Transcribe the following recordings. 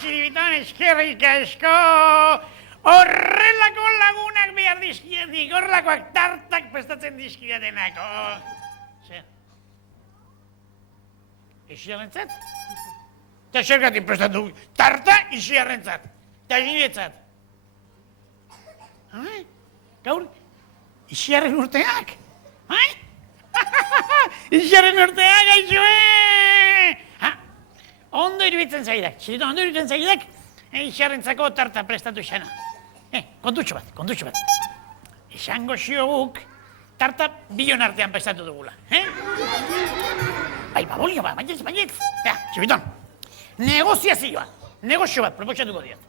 Txiribitan eskerrik asko, horrelako lagunak behar dizkietik, horrelakoak tartak prestatzen dizkiatenako. Zer? Ixiarrentzat? Eta zergatik prestatu tarta ixiarrentzat, eta niretzat. Gaur, ixiarren urteak? Ixiarren urteak, gaixoe! Ondo iruditzen zaidak, txiriton, ondo iruditzen zaidak, ixiarrentzako tarta prestatu xana. Kontutxo bat. Esango xio guk, tarta bion artean prestatu dugula. Bai, babolio, baietz. Txiriton, negozio bat proposatuko diat.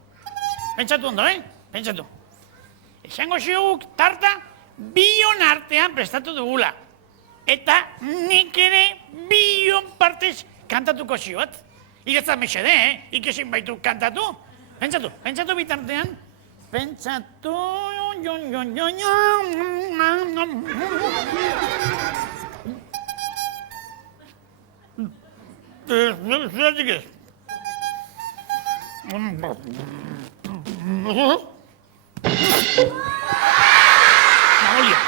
Pentsatu ondo, pentsatu. Esango xio guk, tarta bion artean prestatu dugula. Eta nik ere bion partez kantatuko xio bat. Iretzat mesede, ikesin baitu kantatu. Pentsatu bitartean. Pentsatu... Zeratik ez? Magolia.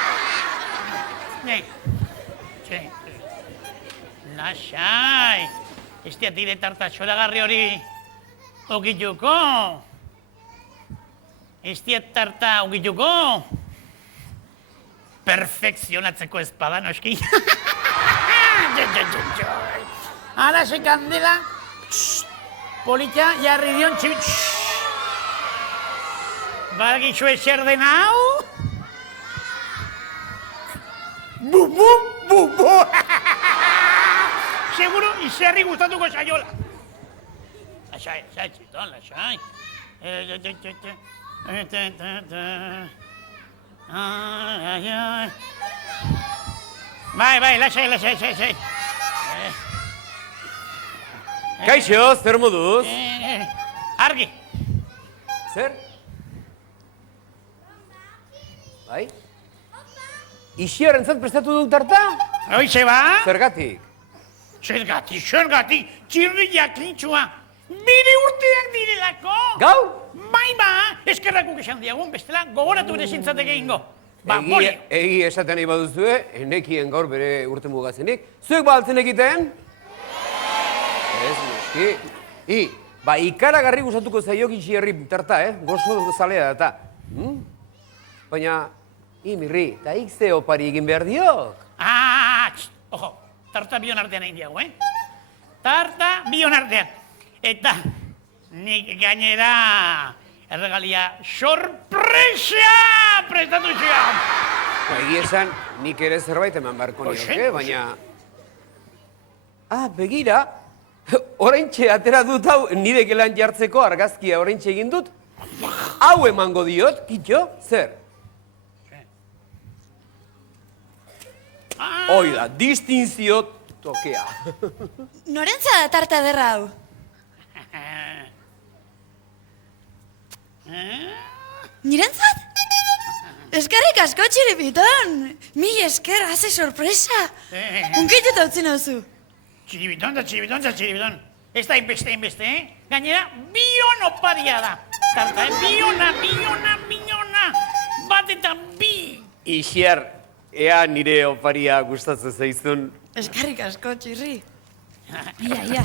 Lasai. Ez diat dire tarta txoragarri hori okituko. Ez diat tarta okituko. Perfekzionatzeko espada, noski. Ara se kandela. Polita jarri dion txibit. Balgitxo eser den hau. Bu. Seguro izerri gustatuko saiola. Lasai, txiton, lasai. Bai, lasai. Kaixo, zer moduz? Argi. Zer? Bai? Ixiarrentzat prestatu dut tarta? Hoize ba? Zergatik? Zergatik, txirri jakintzua. Bire urteak direlako. Gaur? Bai ba, eskerrakuk esan diagun, bestela gogoratu ere zintzatek egingo. Ba, boli. Egi esaten nahi baduzue, enekien gaur bere urte mugazenik. Zuek baltzen egiten? Ez, noski. Ba, ikaragarri gustatuko zaiok ixiarri tarta, gozo zalea data. Baina, mirri, eta ikze opari egin behar diok? Ojo, tarta bion artean egin diago, Tarta bion artean. Eta nik gainera erregalia sorpresa prestatu zian. Egi esan, nik ere zerbait eman barko nioke, baina... Begira, oraintxe atera dut hau nire gelan jartzeko argazkia oraintxe egin dut. Hau emango diot, kitxo, zer? Hoi da, distinzio tokea. Norentza da tarta ederra hau? Nirentzat? Eskerrik asko txiribiton! Mil esker, haze sorpresa! Unkeitu eta utzin hauzu. Txiribiton. Ez da inbeste, Gainera, bion oparia da. Tarta, biona. Bat eta bi. Ixiar, ea nire oparia gustatzen zaizun. Eskerrik asko, txirri. Ia.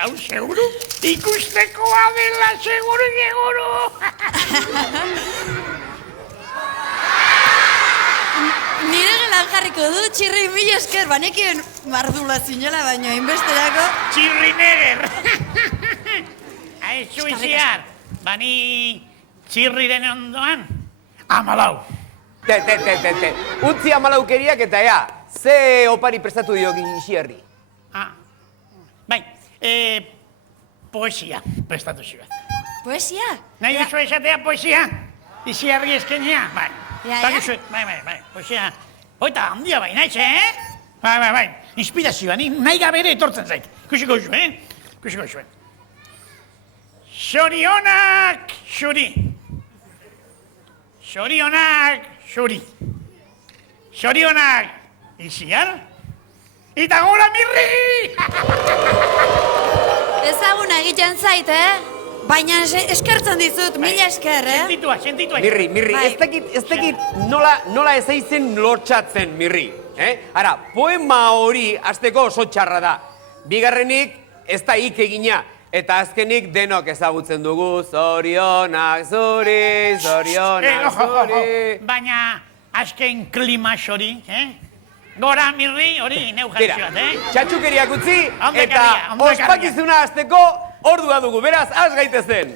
Hau, seguru? Ikustekoa dela, seguru. Nire gelan jarriko du, txirri, mil esker, banekien mardula zinela, baina inbesterako. Txirri neger. Aizu iziar, bani txirriren ondoan, 14. Te. Utzi 14keriak eta ea, ze opari prestatu dio Ixiarri? Bai, poesia prestatu zibat. Poesia? Nahi duzu esatea poesia? Ixiarri eskenea? Bai. Bai, poesia. Oita, handia bai, naiz, Bai. Inspirazioa, nahi gabere etortzen zait. Kusiko zu, Sorionak xuri. Sorionak Ixiar. Eta gora mirri! Ezaguna egiten zait, Baina eskertzen dizut, mila esker, Sentitua. Mirri, Bai. ez dakit nola ez aizen lotxatzen, Mirri. Ara, poema hori azteko oso txarra da. Bigarrenik ez da hik egina. Eta azkenik denok ezagutzen dugu, zorionak zuri. Baina azken klima xori, Gora mirri hori neu jarri bat, Txatxukeriak utzi eta ondo ospakizuna azteko ordua dugu, beraz, az gaitezen.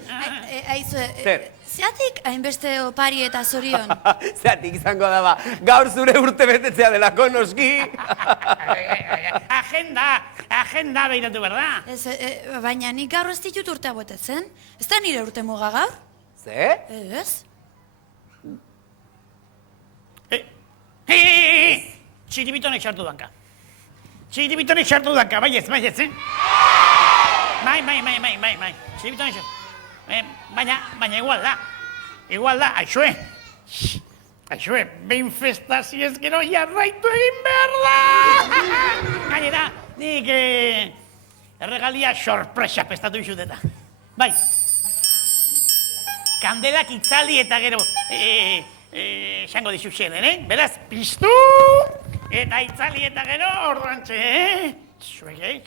Aizue, Zer? zeatik hainbeste opari eta zorion? Zeatik izango da gaur zure urte betetzea delako noski. Agenda behiratu, berda? Baina nik gaur ez ditut urtea botetzen. Ez da nire urte muga gaur? Ze? Ez? Txiribitonek sartu danka. Baietz, Bai. Txiribitonek sartu. Baina igual da, Aixue, behin festazio ez gero jarraitu egin behar da! Gainera, nik erregalia sorpresa pestatu izuteta. Bai. Kandelak itzali eta gero, esango dizu xeden, Beraz, piztu! Eta itzali eta gero, orduantxe, Zuege,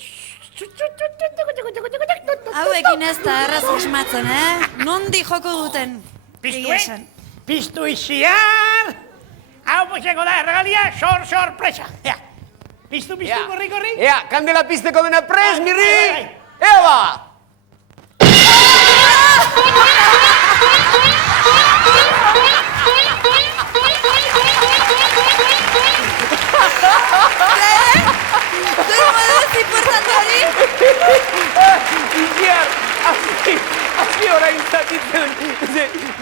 Hauekin ez da erraz asmatzen, Nondi joko duten? Piztu iziar! Hau poxeko da, erregalia, sorpresa. Piztu, korri. Ea, kandela pizteko dena pres, Mirri! Bai. Ea ba! Zer moduz importante hori? Ixiar, hasi orain zatitzen,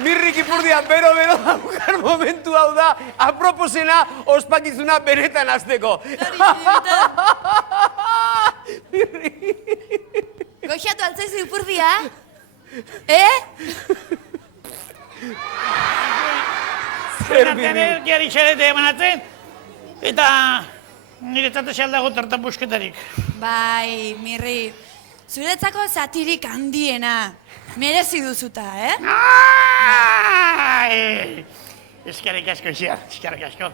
Mirrik ipurdia bero daukar momentu hau da, aproposena ospakizuna beretan azteko. Mirri. Goxatu altzaizu ipurdia? Zer, Artean Mirri? energiari xerete emanatzen, eta niretzat ez aldago tarta busketarik. Bai, Mirri, zuretzako zatirik handiena. Merezi duzuta, Eskerrik asko, Ixiar, eskerrik asko.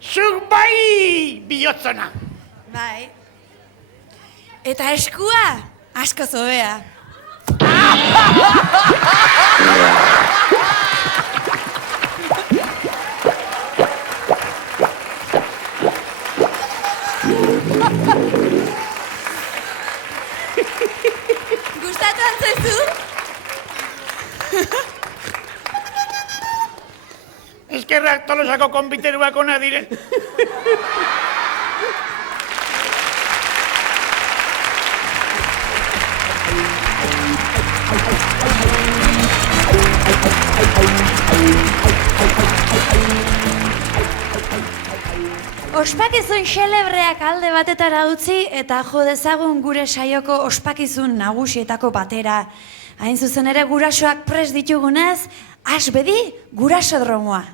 Zuk bai bihotzona. Bai. Eta eskua, asko zobea. Gustatu altzaizu? Eskerrak Tolosako konbiteruak ona diren. Ospakizun xelebreak alde batetara utzi eta jo dezagun gure saioko ospakizun nagusietako batera. Hain zuzen ere gurasoak prest ditugunez, hasbedi gurasodromoa.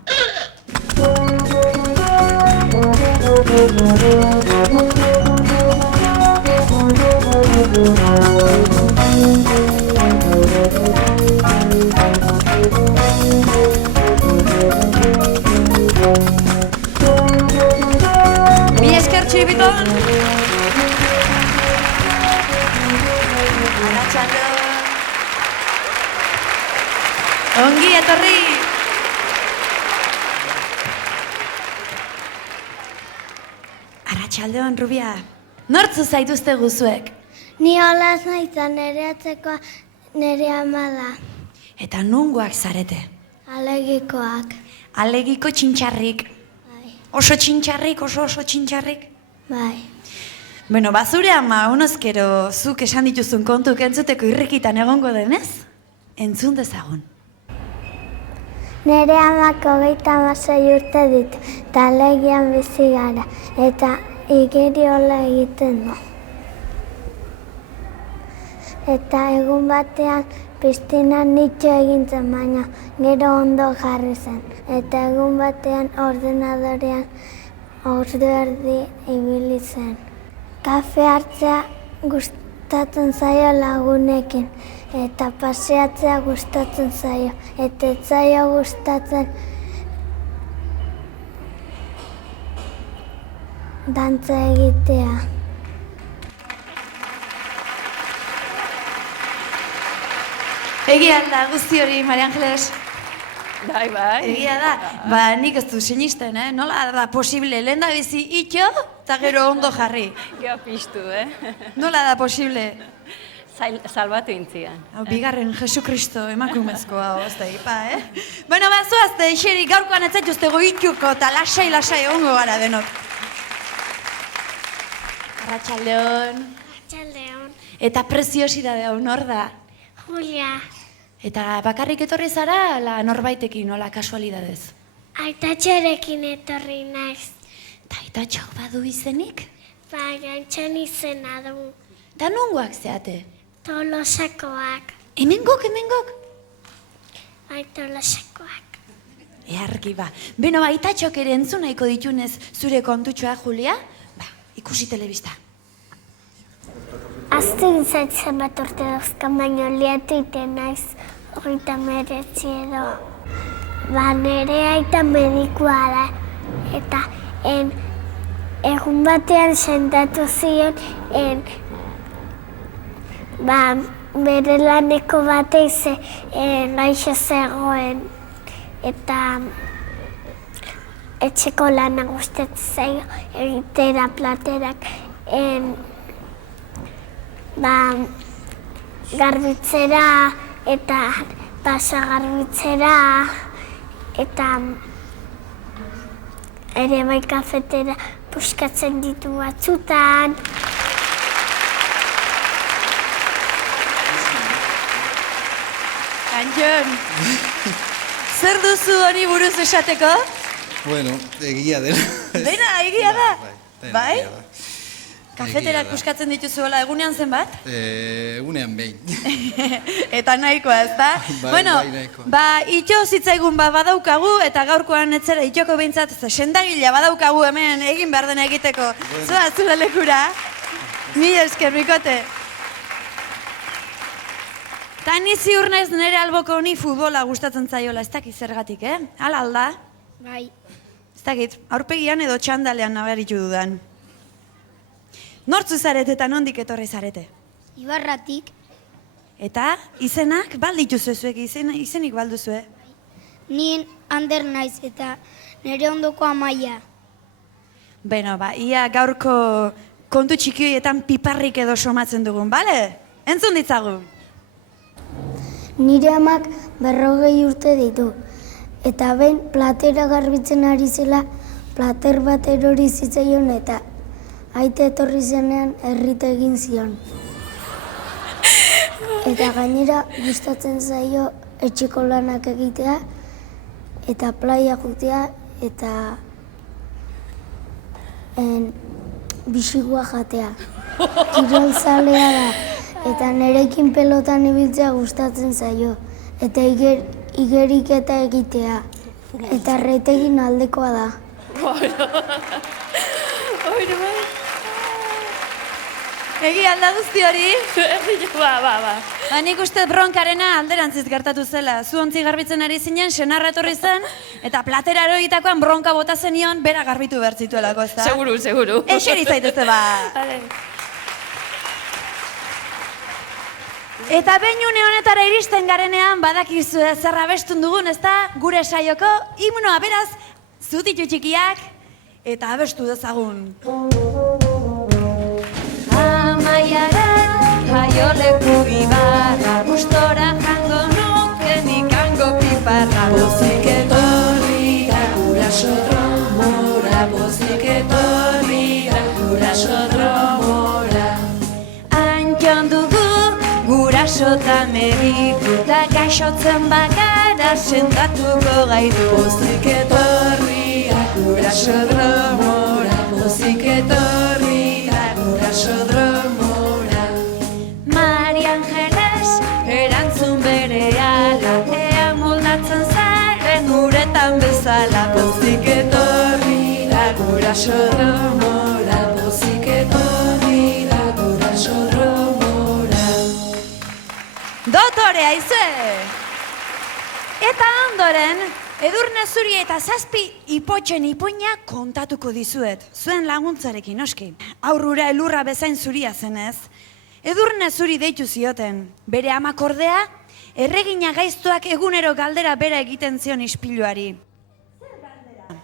Mi esker txiribiton! Arratxaldo! Ongi etorri! Arratxaldeon, Rubia. Nortzu zaituzte guzuek? Ni olaz naizan nire atzekoa nire ama da. Eta nungoak zarete? Alegikoak. Alegiko txintxarrik. Bai. Oso txintxarrik, oso txintxarrik. Bai. Bueno, bazure ama, honezkero zuk esan dituzun kontuk entzuteko irrikitan egongo denez? Entzun dezagun. Nire amak 36 urte dit, eta alegian bizi gara, eta igeri hola egiten du. Eta egun batean piztinan nitxo egin zen, baina gero ondo jarri zen. Eta egun batean ordenadorean ordu erdi ibili zen. Kafe hartzea gustatzen zaio lagunekin, eta paseatzea gustatzen zaio, eta ez zaio gustatzen dantza egitea. Egia da guzti hori, Maria Angeles? Bai. Egia da. Ba, nik ez du sinisten, Nola da posible, lehen da bizi itxo, eta gero ondo jarri. Geo piztu, Nola da posible? Salbatu intzian. Hau, bigarren Jesukristo emakumezkoa, ez da ipa, Bueno, zoazte, iseri gaurkoan ez zaituzte goituko, eta lasai ongo gara denok. Arratxaldeon. Arratxaldeon. Eta preziosidade hau nor da? Julia. Eta bakarrik etorri zara, la norbaitekin, nola kasualidadez? Aitatxorekin etorri naiz. Eta aitatxok badu izenik? Bai, antxon izena du. Eta nungoak zeate? Tolosakoak. Hemengok? Bai, tolosakoak. Eargi ba. Beno, aitatxok ere entzun nahiko ditunez zure kontutxoa, Julia? Ba, ikusi telebista. Aztu izatzen bat urte dauzkan, baino liatu iten naiz 39 edo. Ba, nire aita medikua da, eta egun batean sentatu zion, bere laneko bateiz gaixo zegoen, eta etxeko lana gustatzen zaio, egitera platerak, garbitzera eta pasa garbitzera eta ere bai kafetera puskatzen ditu batzutan. Antxon, zer duzu honi buruz esateko? Bueno, egia dela. Dena, egia da? Bai? Kafeterak puskatzen dituzuela egunean zenbat? Egunean behin. Eta nahikoa, ez da? Bueno, nahikoa. itxo zitzaigun badaukagu, eta gaurkoan etzera itxoko behintzat, sendagila badaukagu hemen egin behar dena egiteko. Zoa, zure lekura? Mila esker, bikote. Ta ni ziur naiz nire alboko honi futbola gustatzen zaiola, ez dakit zergatik, Hala alda? Bai. Ez dakit, aurpegian edo txandalean nabaritu dudan. Nortzu zarete eta nondik etorri zarete? Ibarratik. Eta izenak baldituzue zuek, izenik balduzue? Nien Ander naiz eta nire ondoko Amaia. Beno, ia gaurko kontu txikioietan piparrik edo somatzen dugun, bale? Entzun ditzagun. Nire amak 40 urte ditu. Eta behin platera garbitzen ari zela, plater bat erori zitzaion eta aite etorri zenean errita egin zion. Eta gainera gustatzen zaio etxeko lanak egitea, eta plaia jutea, eta bisigua jatea. Kirolzalea da, eta nerekin pelotan ibiltzea gustatzen zaio. Eta igeriketa egitea. Eta retegin aldekoa da. Egi alda guzti hori? Ba. Nik uste bronkarena alderantziz gertatu zela. Zu ontzi garbitzen ari zinen, senarra etorri zen, eta platera eroitakoan bronka bota zenion, bera garbitu behar zituelako, ezta? Seguru. Eseri zaitezte ba. Eta behin une honetara iristen garenean, badakizu zer abestun dugun, ezta? Gure saioko himnoa, beraz, zutitu txikiak, eta abestu dezagun. Amaiara, jaioleku ibarra, gustora jango nuke nikango piparra. Pozik etorri da gurasodromora, pozik etorri da gurasodromora. Antxon dugu gurasota mediku, da gaixotzen bagara sentatuko gaitu. Pozik etorri da gurasodromora, pozik etorri da gurasodromora. Mari Angeles erantzun berehala, ea moldatzen zaren uretan bezala. Pozik etorri da gurasodromora, pozik etorri da gurasodromora. Dotore, aizue! Eta ondoren, Edurne zuri eta 7 ipotxen ipuina kontatuko dizuet, zuen laguntzarekin noski. Aurrura elurra bezain zuria zenez, Edurne zuri deitu zioten. Bere amak ordea, erregina gaiztuak egunero galdera bera egiten zion ispiluari. Zer galdera?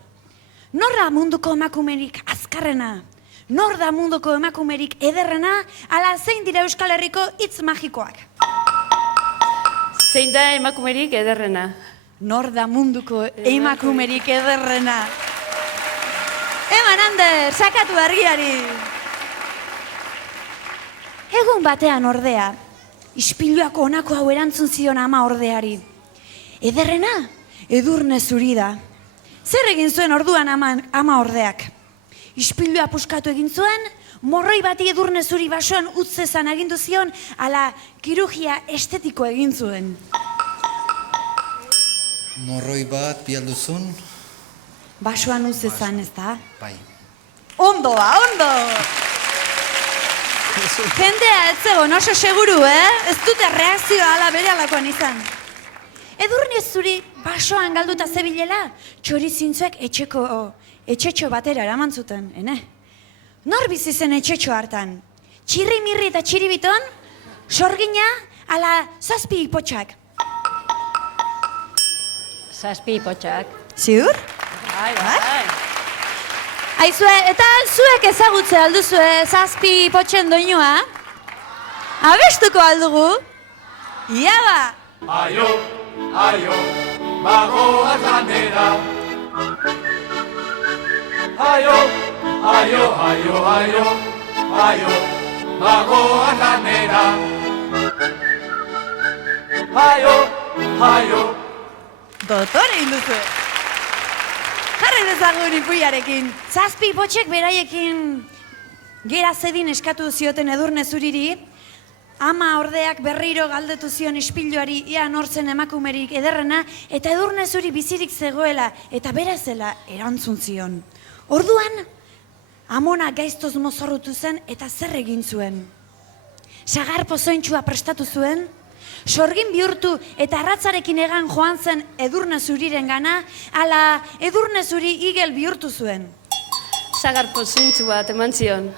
Nor da munduko emakumerik azkarrena? Nor da munduko emakumerik ederrena? Ala zein dira Euskal Herriko hitz magikoak? Zein da emakumerik ederrena? Nor da munduko emakumerik ederrena? Eman, Ander, sakatu argiari! Egun batean ordea, ispiluako honako hau erantzun zion ama ordeari. Ederrena, Edurne zuri da. Zer egin zuen orduan ama ordeak? Ispilua puskatu egin zuen, morroi bati Edurne zuri basoan utzezan agindu zion, ala kirurgia estetiko egin zuen. Morroi bat bialduzun? Basoan utzezan, ez da? Bai. Ondo! Jendea ez zegoen oso seguru, Ez dute reakzioa ala bere alakoan izan. Edurne zuri basoan galduta zebilela, txori zintzuek etxetxo batera eraman zuten, ene? Nor bizi zen etxetxo hartan? Txirri-mirri eta txiribiton, sorgina, ala 7 ipotxak. 7 ipotxak. Ziur? Bai. Aizue, eta zuek ezagutze alduzue 7 ipotxen doinua? Abestuko aldugu? Ia ba! Aio, bagoaz lanera. Aio, bagoaz lanera. Aio. Dotore induzu. Jarri dezagun ipuiarekin. 7 ipotxek beraiekin gera zedin eskatu zioten Edurne zuriri, ama ordeak berriro galdetu zion ispiluari ia nortzen emakumerik ederrena, eta Edurne zuri bizirik zegoela eta bera zela erantzun zion. Orduan, amona gaiztoz mozorrutu zen eta zer egin zuen. Sagar pozointxua prestatu zuen, sorgin bihurtu eta arratzarekin egan joan zen Edurne zuriren gana, ala Edurne zuri igel bihurtu zuen. Sagar pozointxu bat eman zion.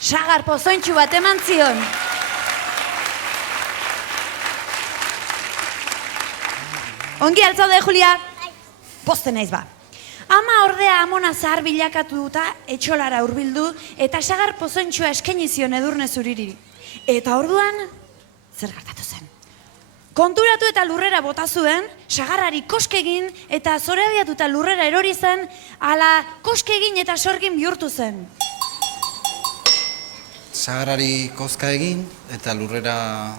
Sagar pozointxu bat eman zion. Ongi altzaude, Julia? Poste naiz ba. Ama ordea amona zahar bilakatu eta etxolara hurbildu eta sagar pozointxua eskaini zion Edurne zuriri. Eta orduan, zer gertatu zen? Konturatu eta lurrera bota zuen, sagarrari koske egin eta zorabiatuta lurrera erori zen, ala koske egin eta sorgin bihurtu zen. Sagarrari koska egin eta lurrera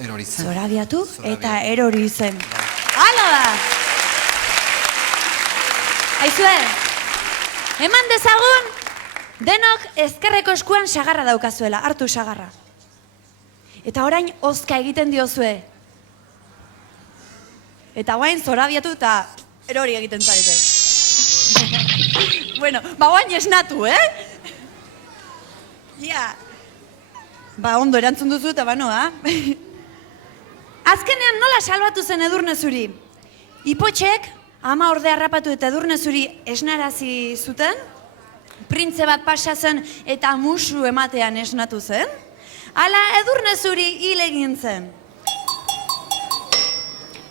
erori zen. Zorabiatu eta erori zen. Hala da! Aizue, eman dezagun Denok ezkerreko eskuan sagarra daukazuela, hartu sagarra. Eta orain hozka egiten diozue. Eta guain zorabiatu eta erori egiten zarete. Bueno, ba guain esnatu, Ja. Ba ondo erantzun duzu eta banoa. Azkenean nola salbatu zen Edurne zuri? Ipotxek, ama orde harrapatu eta Edurne zuri esnarazi zuten, printze bat pasa zen eta musu ematean esnatu zen, ala Edurne zuri hil egin zen.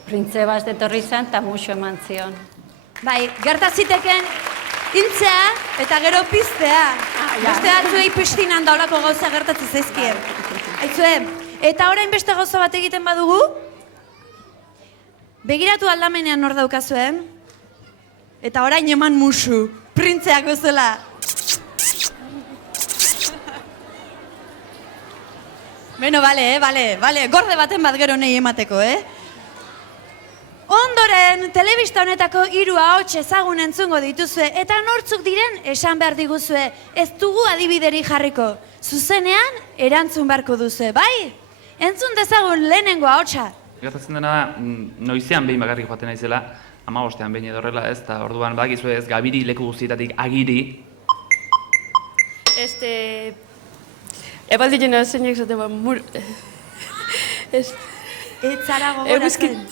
Printze bat etorri zen eta musu eman zion. Bai, gertaziteken hiltzea eta gero piztea. Beste batzuei pistinan daulako gauza gertatzen zaizkien. Aitzue, eta orain beste gauza bat egiten badugu, begiratu aldamenean nor daukazuen, eta orain eman musu, printzeak bezala. Beno, bale, gorde baten bat gero nahi emateko, Ondoren, telebista honetako 3 ahots ezagun entzungo dituzue, eta nortzuk diren esan behar diguzue, ez dugu adibideri jarriko. Zuzenean, erantzun beharko duzue, bai? Entzun dezagun lehenengo ahotsa. Gertatzen dena da, noizean behin bakarrik joaten naizela, 15ean behin edo horrela ez, eta orduan badakizue ez gabiri leku guztietatik agiri. Ebaldi jena zeinek zaten ba, Ez zara gogoratzen.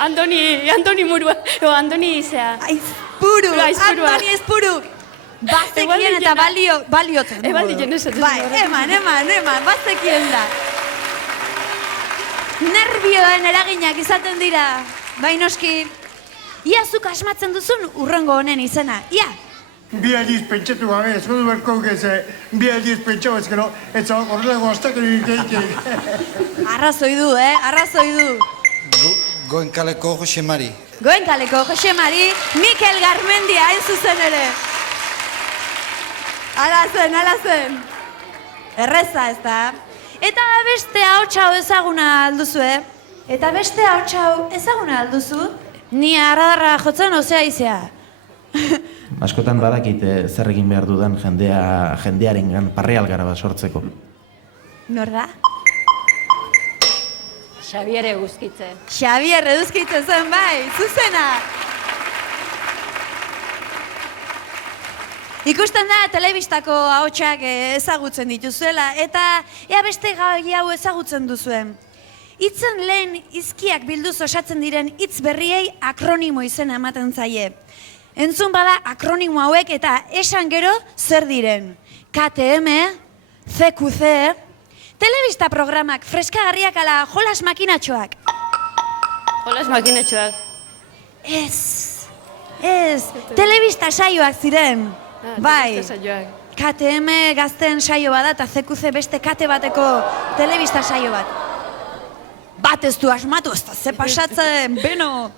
Andoni murua, Andoni zea. Aizpuru, Andoni Aizpuru. Bazekien eta baliotzen. Ebaldi jena esaten. Bai, eman, bazekien da. Nervioen eraginak izaten dira, bai noski. Ia zuk asmatzen duzun urrengo honen izena, ia. Bi aldiz pentsatu gabe, ez godu berko geze, bi aldiz pentsatu ezkero, ez horrelego aztakerik egiten. Arrazoi du, Goenkaleko Jose Mari. Goenkaleko Jose Mari, Mikel Garmendia hain zuzen ere. Ala zen. Erreza ez da. Eta beste ahotsa hau ezaguna alduzue? Eta beste ahotsa hau ezaguna alduzu? Ni arradarra jotzen ozea izea. Askotan badakit zer egin behar dudan jendearengan parrealgara bat sortzeko. Nor da? Xabier Eguzkitze. Xabier Eguzkitze zen bai, zuzena! Ikusten da telebistako ahotsak ezagutzen dituzuela, eta ea beste gai hau ezagutzen duzuen. Hitzen lehen hizkiak bilduz osatzen diren hitz berriei akronimo izena ematen zaie. Entzun bada akronimo hauek eta esan gero zer diren. KTM, CQC, telebista programak freskagarriak ala jolas makinatxoak. Jolas makinatxoak. Ez, telebista saioak ziren. Bai, Telebista saioak. KTM gazten saio bada eta CQC beste kate bateko telebista saio bat. Bat ez du asmatu, ez da ze pasatzen, beno.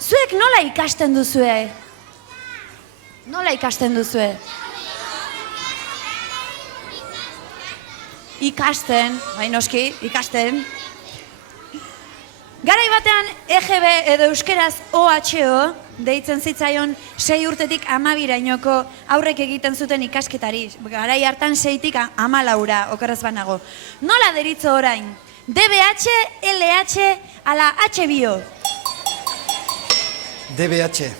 Zuek nola ikasten duzue? Nola ikasten duzue? Ikasten, bai noski, ikasten. Garai batean EGB edo euskeraz OHO deitzen zitzaion 6 urtetik 12rainoko aurrek egiten zuten ikasketari. Garai hartan 6tik 14ra, okerrez banago. Nola deritzo orain? DBH, LH, ala H-bio? DBH.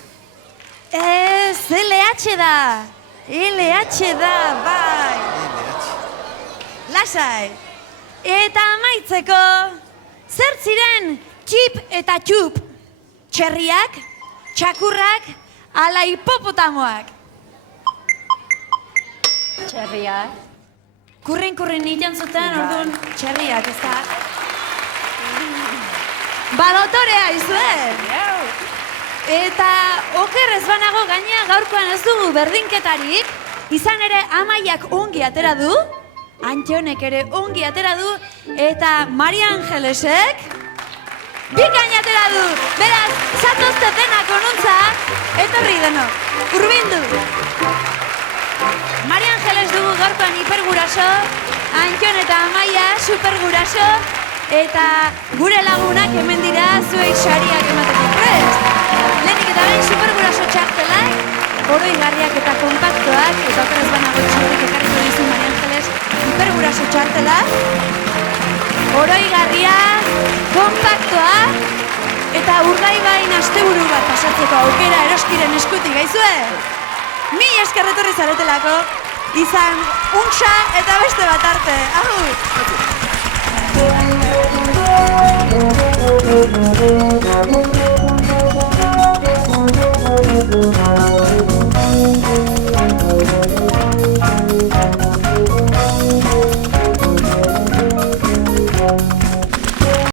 Ez, LH da. LH da, bai. Lasai. Eta amaitzeko, zer ziren txip eta txup? Txerriak, txakurrak, ala hipopotamoak? Txerriak. Kurrin nitan zuten, orduan txerriak, ez da? Badotorea izuen! Eta okerrez banago gaina gaurkoan ez dugu berdinketarik, izan ere Amaiak ongi atera du, Antionek ere ongi atera du, eta Maria Angelesek bikain atera du. Beraz, zatozte denak onuntza, etorri denok, urbindu. Maria Angeles dugu gaurkoan hiperguraso, Antion eta Amaia superguraso, eta gure lagunak hemen dira zuei sariak emateko prest. Lehenik eta behin superguraso txartelak, oroigarriak eta konpaktuak, kasu txartela. Oroigarria, kompaktoa, eta Urdaibain asteburu bat pasatzeko aukera eroskiren eskutik gaizue. Mila esker etorri zaretelako, izan untxa eta beste bat arte. Agur!